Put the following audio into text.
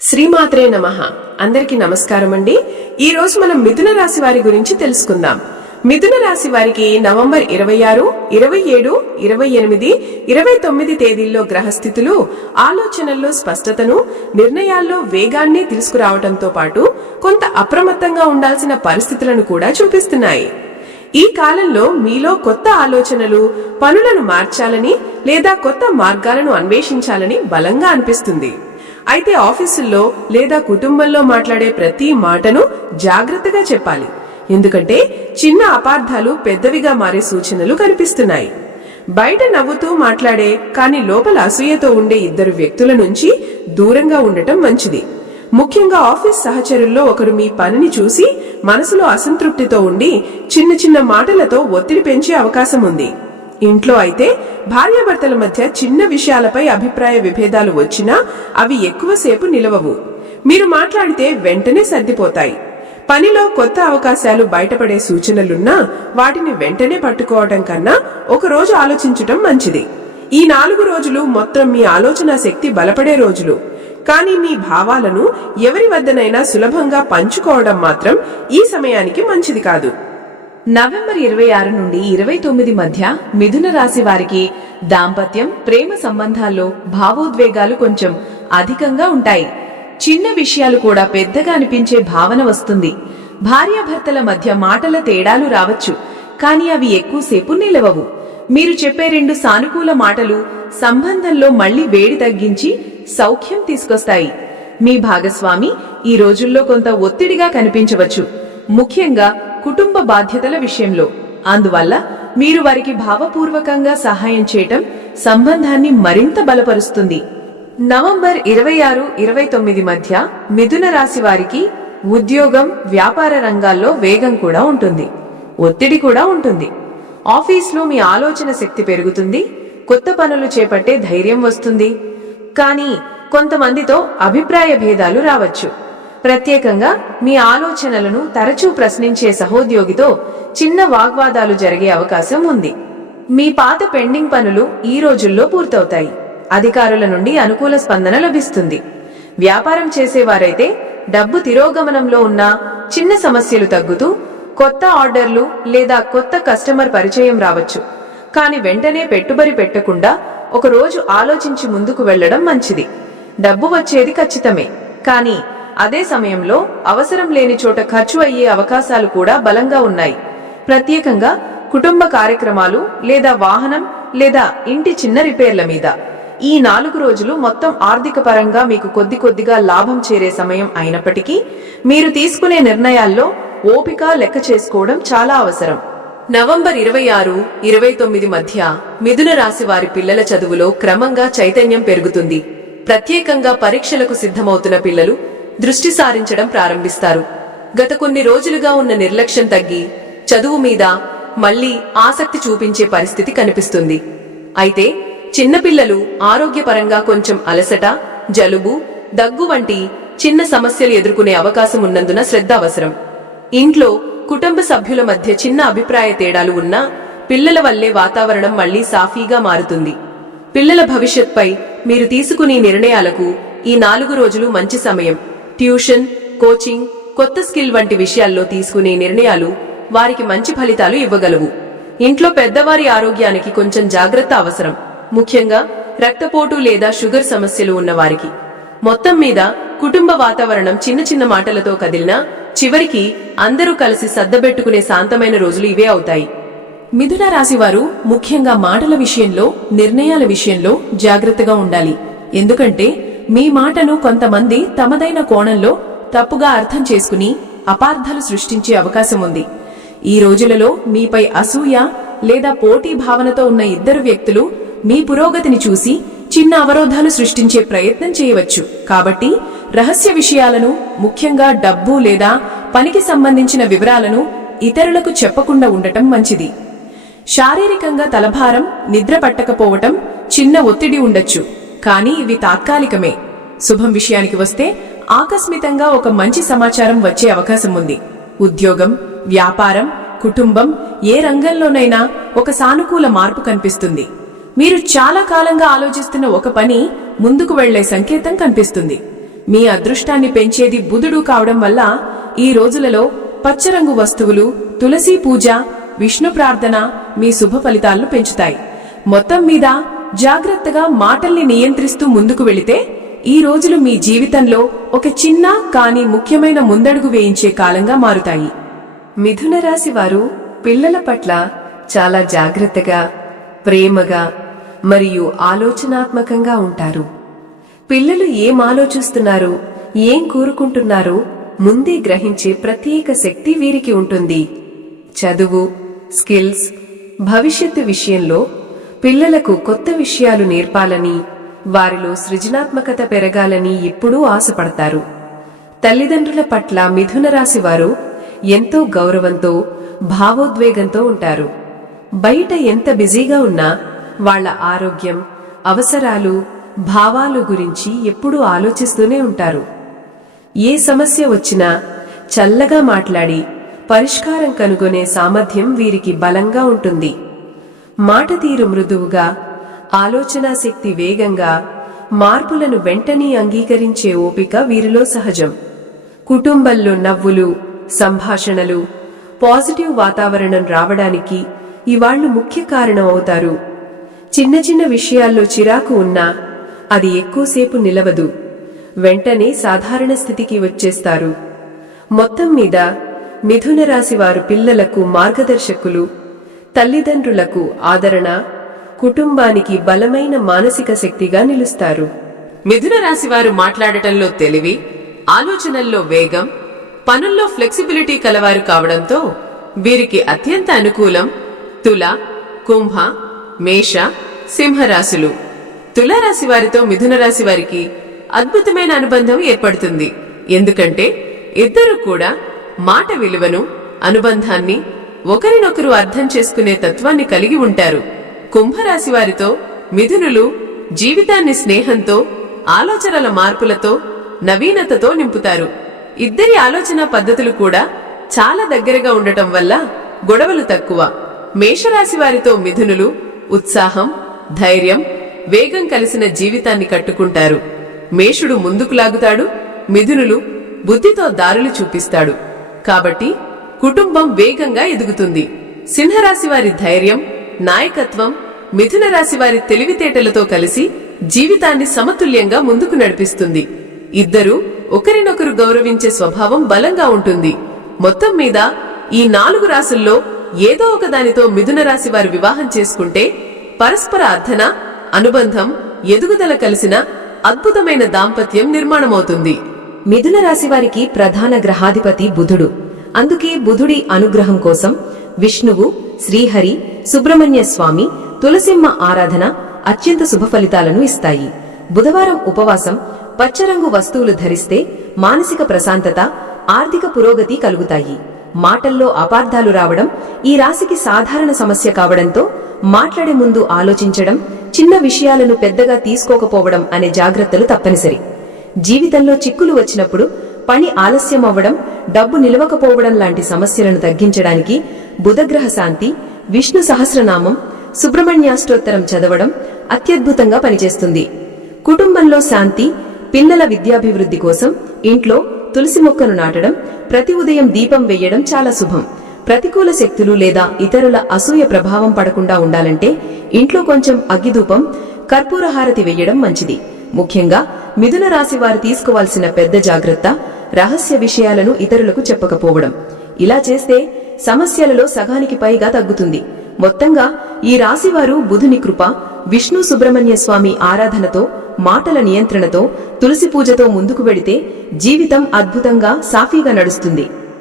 శ్రీమాత్రే నమః. అందరికీ నమస్కారం అండి. ఈ రోజు మనం మిథున రాశి వారి గురించి తెలుసుకుందాం. మిథున రాశి వారికి నవంబర్ 26, 27, 28, 29 తేదీల్లో గ్రహస్థితులు ఆలోచనల్లో స్పష్టతను, నిర్ణయాల్లో వేగాన్ని తీసుకురావడంతో పాటు కొంత అప్రమత్తంగా ఉండాల్సిన పరిస్థితులను కూడా చూపిస్తున్నాయి. ఈ కాలంలో మీలో కొత్త ఆలోచనలు, పనులను మార్చాలని లేదా కొత్త మార్గాలను అన్వేషించాలని బలంగా అనిపిస్తుంది. అయితే ఆఫీసుల్లో లేదా కుటుంబంలో మాట్లాడే ప్రతి మాటను జాగ్రత్తగా చెప్పాలి. ఎందుకంటే చిన్న అపార్థాలు పెద్దవిగా మారే సూచనలు కనిపిస్తున్నాయి. బయట నవ్వుతూ మాట్లాడే కానీ లోపల అసూయతో ఉండే ఇద్దరు వ్యక్తుల నుంచి దూరంగా ఉండటం మంచిది. ముఖ్యంగా ఆఫీస్ సహచరుల్లో ఒకరు మీ పనిని చూసి మనసులో అసంతృప్తితో ఉండి చిన్న చిన్న మాటలతో ఒత్తిడి పెంచే అవకాశం ఉంది. ఇంట్లో అయితే భార్యాభర్తల మధ్య చిన్న విషయాలపై అభిప్రాయ విభేదాలు వచ్చినా అవి ఎక్కువసేపు నిలవవు. మీరు మాట్లాడితే వెంటనే సర్దిపోతాయి. పనిలో కొత్త అవకాశాలు బయటపడే సూచనలున్నా వాటిని వెంటనే పట్టుకోవడం కన్నా ఒకరోజు ఆలోచించటం మంచిది. ఈ 4 రోజులు మొత్తం మీ ఆలోచన శక్తి బలపడే రోజులు. కానీ మీ భావాలను ఎవరి వద్దనైనా సులభంగా పంచుకోవడం మాత్రం ఈ సమయానికి మంచిది కాదు. నవంబర్ 26 నుండి 29 మధ్య మిథున రాశి వారికి దాంపత్యం, ప్రేమ సంబంధాల్లో భావోద్వేగాలు కొంచెం అధికంగా ఉంటాయి. చిన్న విషయాలు కూడా పెద్దగా అనిపించే భావన వస్తుంది. భార్యాభర్తల మధ్య మాటల తేడాలు రావచ్చు, కానీ అవి ఎక్కువసేపు నిలవవు. మీరు చెప్పే 2 సానుకూల మాటలు సంబంధంలో మళ్లీ వేడి తగ్గించి సౌఖ్యం తీసుకొస్తాయి. మీ భాగస్వామి ఈ రోజుల్లో కొంత ఒత్తిడిగా కనిపించవచ్చు, ముఖ్యంగా కుటుంబ బాధ్యతల విషయంలో. అందువల్ల మీరు వారికి భావపూర్వకంగా సహాయం చేయటం సంబంధాన్ని మరింత బలపరుస్తుంది. నవంబర్ 26, 29 మధ్య మిథున రాశి వారికి ఉద్యోగం, వ్యాపార రంగాల్లో వేగం కూడా ఉంటుంది, ఒత్తిడి కూడా ఉంటుంది. ఆఫీస్లో మీ ఆలోచన శక్తి పెరుగుతుంది, కొత్త పనులు చేపట్టే ధైర్యం వస్తుంది. కానీ కొంతమందితో అభిప్రాయ భేదాలు రావచ్చు. ప్రత్యేకంగా మీ ఆలోచనలను తరచూ ప్రశ్నించే సహోద్యోగితో చిన్న వాగ్వాదాలు జరిగే అవకాశం ఉంది. మీ పాత పెండింగ్ పనులు ఈ రోజుల్లో పూర్తవుతాయి. అధికారుల నుండి అనుకూల స్పందన లభిస్తుంది. వ్యాపారం చేసేవారైతే డబ్బు తిరోగమనంలో ఉన్న చిన్న సమస్యలు తగ్గుతూ కొత్త ఆర్డర్లు లేదా కొత్త కస్టమర్ పరిచయం రావచ్చు. కానీ వెంటనే పెట్టుబడి పెట్టకుండా ఒక రోజు ఆలోచించి ముందుకు వెళ్లడం మంచిది. డబ్బు వచ్చేది ఖచ్చితమే, కానీ అదే సమయంలో అవసరం లేని చోట ఖర్చు అయ్యే అవకాశాలు కూడా బలంగా ఉన్నాయి. ప్రత్యేకంగా కుటుంబ కార్యక్రమాలు లేదా వాహనం లేదా ఇంటి చిన్న రిపేర్ల మీద. ఈ 4 రోజులు మొత్తం ఆర్థిక పరంగా మీకు కొద్దిగా లాభం చేరే సమయం అయినప్పటికీ మీరు తీసుకునే నిర్ణయాల్లో ఓపిక, లెక్క చేసుకోవడం చాలా అవసరం. నవంబర్ 26, 29 మధ్య మిథున రాశి వారి పిల్లల చదువులో క్రమంగా చైతన్యం పెరుగుతుంది. ప్రత్యేకంగా పరీక్షలకు సిద్ధమవుతున్న పిల్లలు దృష్టి సారించడం ప్రారంభిస్తారు. గత కొన్ని రోజులుగా ఉన్న నిర్లక్ష్యం తగ్గి చదువు మీద మళ్లీ ఆసక్తి చూపించే పరిస్థితి కనిపిస్తుంది. అయితే చిన్నపిల్లలు ఆరోగ్యపరంగా కొంచెం అలసట, జలుబు, దగ్గు వంటి చిన్న సమస్యలు ఎదుర్కొనే అవకాశం ఉన్నందున శ్రద్ధ అవసరం. ఇంట్లో కుటుంబ సభ్యుల మధ్య చిన్న అభిప్రాయ తేడాలు ఉన్నా పిల్లల వల్లే వాతావరణం మళ్లీ సాఫీగా మారుతుంది. పిల్లల భవిష్యత్పై మీరు తీసుకునే నిర్ణయాలకు ఈ 4 రోజులు మంచి సమయం. ట్యూషన్, కోచింగ్, కొత్త స్కిల్ వంటి విషయాల్లో తీసుకునే నిర్ణయాలు వారికి మంచి ఫలితాలు ఇవ్వగలవు. ఇంట్లో పెద్దవారి ఆరోగ్యానికి కొంచెం జాగ్రత్త అవసరం, ముఖ్యంగా రక్తపోటు లేదా షుగర్ సమస్యలు ఉన్నవారికి. మొత్తం మీద కుటుంబ వాతావరణం చిన్న చిన్న మాటలతో కదిలినా చివరికి అందరూ కలిసి సర్దబెట్టుకునే శాంతమైన రోజులు ఇవే అవుతాయి. మిథున రాశి వారు ముఖ్యంగా మాటల విషయంలో, నిర్ణయాల విషయంలో జాగ్రత్తగా ఉండాలి. ఎందుకంటే మీ మాటను కొంతమంది తమదైన కోణంలో తప్పుగా అర్థం చేసుకుని అపార్థాలు సృష్టించే అవకాశం ఉంది. ఈ రోజులలో మీపై అసూయ లేదా పోటీ భావనతో ఉన్న ఇద్దరు వ్యక్తులు మీ పురోగతిని చూసి చిన్న అవరోధాలు సృష్టించే ప్రయత్నం చేయవచ్చు. కాబట్టి రహస్య విషయాలను, ముఖ్యంగా డబ్బు లేదా పనికి సంబంధించిన వివరాలను ఇతరులకు చెప్పకుండా ఉండటం మంచిది. శారీరకంగా తలభారం, నిద్ర పట్టకపోవటం, చిన్న ఒత్తిడి ఉండొచ్చు, కానీ ఇవి తాత్కాలికమే. శుభం విషయానికి వస్తే ఆకస్మికంగా ఒక మంచి సమాచారం వచ్చే అవకాశం ఉంది. ఉద్యోగం, వ్యాపారం, కుటుంబం ఏ రంగంలోనైనా ఒక సానుకూల మార్పు కనిపిస్తుంది. మీరు చాలా కాలంగా ఆలోచిస్తున్న ఒక పని ముందుకు వెళ్లే సంకేతం కనిపిస్తుంది. మీ అదృష్టాన్ని పెంచేది బుధుడు కావడం వల్ల ఈ రోజులలో పచ్చరంగు వస్తువులు, తులసి పూజ, విష్ణు ప్రార్థన మీ శుభ ఫలితాలను పెంచుతాయి. మొత్తం మీద జాగ్రత్తగా మాటల్ని నియంత్రిస్తూ ముందుకు వెళితే ఈ రోజులు మీ జీవితంలో ఒక చిన్న కానీ ముఖ్యమైన ముందడుగు వేయించే కాలంగా మారుతాయి. మిథున రాశి వారు పిల్లల పట్ల చాలా జాగ్రత్తగా, ప్రేమగా మరియు ఆలోచనాత్మకంగా ఉంటారు. పిల్లలు ఏం ఆలోచిస్తున్నారు, ఏం కోరుకుంటున్నారో ముందే గ్రహించే ప్రత్యేక శక్తి వీరికి ఉంటుంది. చదువు, స్కిల్స్, భవిష్యత్తు విషయంలో పిల్లలకు కొత్త విషయాలు నేర్పాలని, వారిలో సృజనాత్మకత పెరగాలని ఎప్పుడూ ఆశపడతారు. తల్లిదండ్రుల పట్ల మిథున రాశి వారు ఎంతో గౌరవంతో, భావోద్వేగంతో ఉంటారు. బయట ఎంత బిజీగా ఉన్నా వాళ్ల ఆరోగ్యం, అవసరాలు, భావాలు గురించి ఎప్పుడూ ఆలోచిస్తూనే ఉంటారు. ఏ సమస్య వచ్చినా చల్లగా మాట్లాడి పరిష్కారం కనుగొనే సామర్థ్యం వీరికి బలంగా ఉంటుంది. మాట తీరు మృదువుగా, ఆలోచనా శక్తి వేగంగా, మార్పులను వెంటనే అంగీకరించే ఓపిక వీరిలో సహజం. కుటుంబంలో నవ్వులు, సంభాషణలు, పాజిటివ్ వాతావరణం రావడానికి ఇవాళ్లు ముఖ్య కారణం అవుతారు. చిన్న చిన్న విషయాల్లో చిరాకు ఉన్నా అది ఎక్కువసేపు నిలవదు, వెంటనే సాధారణ స్థితికి వచ్చేస్తారు. మొత్తం మీద మిథున రాశి వారు పిల్లలకు మార్గదర్శకులు, తల్లిదండ్రులకు ఆదరణ, కుటుంబానికి బలమైన మానసిక శక్తిగా నిలుస్తారు. మిథున రాశి వారు మాట్లాడటంలో తెలివి, ఆలోచనల్లో వేగం, పనుల్లో ఫ్లెక్సిబిలిటీ కలవారు కావడంతో వీరికి అత్యంత అనుకూలం తుల, కుంభ, మేష, సింహరాశులు. తులారాశి వారితో మిథున రాశి వారికి అద్భుతమైన అనుబంధం ఏర్పడుతుంది. ఎందుకంటే ఇద్దరు కూడా మాట విలువను, అనుబంధాన్ని, ఒకరినొకరు అర్థం చేసుకునే తత్వాన్ని కలిగి ఉంటారు. కుంభరాశి వారితో మిథునులు జీవితాన్ని స్నేహంతో, ఆలోచనల మార్పులతో, నవీనతతో నింపుతారు. ఇద్దరి ఆలోచన పద్ధతులు కూడా చాలా దగ్గరగా ఉండటం వల్ల గొడవలు తక్కువ. మేషరాశి వారితో మిథునులు ఉత్సాహం, ధైర్యం, వేగం కలిసిన జీవితాన్ని కట్టుకుంటారు. మేషుడు ముందుకు లాగుతాడు, మిథునులు బుద్ధితో దారులు చూపిస్తాడు. కాబట్టి కుటుంబం వేగంగా ఎదుగుతుంది. సింహరాశి వారి ధైర్యం, నాయకత్వం మిథున రాశి వారి తెలివితేటలతో కలిసి జీవితాన్ని సమతుల్యంగా ముందుకు నడిపిస్తుంది. ఇద్దరూ ఒకరినొకరు గౌరవించే స్వభావం బలంగా ఉంటుంది. మొత్తం మీద ఈ 4 రాశుల్లో ఏదో ఒకదానితో మిథున రాశి వారు వివాహం చేసుకుంటే పరస్పర అర్థన, అనుబంధం, ఎదుగుదల కలిసిన అద్భుతమైన దాంపత్యం నిర్మాణమవుతుంది. మిథున రాశి వారికి ప్రధాన గ్రహాధిపతి బుధుడు. అందుకే బుధుడి అనుగ్రహం కోసం విష్ణువు, శ్రీహరి, సుబ్రహ్మణ్య స్వామి, తులసిమ్మ ఆరాధన అత్యంత శుభ ఫలితాలను ఇస్తాయి. బుధవారం ఉపవాసం, పచ్చరంగు వస్తువులు ధరిస్తే మానసిక ప్రశాంతత, ఆర్థిక పురోగతి కలుగుతాయి. మాటల్లో అపార్థాలు రావడం ఈ రాశికి సాధారణ సమస్య కావడంతో మాట్లాడే ముందు ఆలోచించడం, చిన్న విషయాలను పెద్దగా తీసుకోకపోవడం అనే జాగ్రత్తలు తప్పనిసరి. జీవితంలో చిక్కులు వచ్చినప్పుడు పని ఆలస్యం అవ్వడం, డబ్బు నిలవకపోవడం లాంటి సమస్యలను తగ్గించడానికి బుధగ్రహ శాంతి, విష్ణు సహస్రనామం, సుబ్రహ్మణ్యాష్టోత్తరం చదవడం అత్యద్భుతంగా పనిచేస్తుంది. కుటుంబంలో శాంతి, పిల్లల విద్యాభివృద్ధి కోసం ఇంట్లో తులసి మొక్కను నాటడం, ప్రతి ఉదయం దీపం వెయ్యడం చాలా శుభం. ప్రతికూల శక్తులు లేదా ఇతరుల అసూయ ప్రభావం పడకుండా ఉండాలంటే ఇంట్లో కొంచెం అగ్గిధూపం, కర్పూరహారతి వెయ్యడం మంచిది. ముఖ్యంగా మిథున రాశి వారు తీసుకోవాల్సిన పెద్ద జాగ్రత్త రహస్య విషయాలను ఇతరులకు చెప్పకపోవడం. ఇలా చేస్తే సమస్యలలో సగానికి పైగా తగ్గుతుంది. మొత్తంగా ఈ రాశివారు బుధుని కృప, విష్ణు సుబ్రహ్మణ్య స్వామి ఆరాధనతో, మాటల నియంత్రణతో, తులసి పూజతో ముందుకు వెడితే జీవితం అద్భుతంగా సాఫీగా నడుస్తుంది.